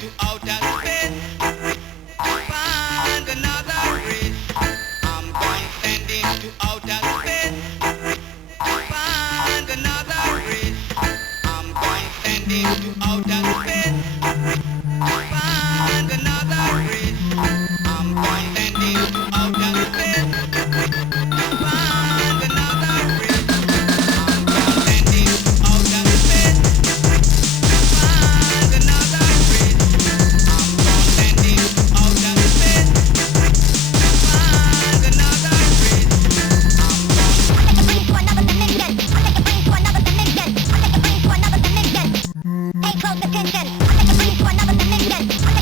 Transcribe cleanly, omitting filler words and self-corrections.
to outer space to find another race. I'm going sending to outer space to find another race. I'm going sending to outer space to find another race. I'm going sending to outer space to find another race. I'm going sending to outer space to find another race. I'm going sending to outer space to find another race. I'm going to another dimension. I'll take a brain to another dimension. I'll take a brain to another dimension. Pay close attention. I'll take a brain to another dimension.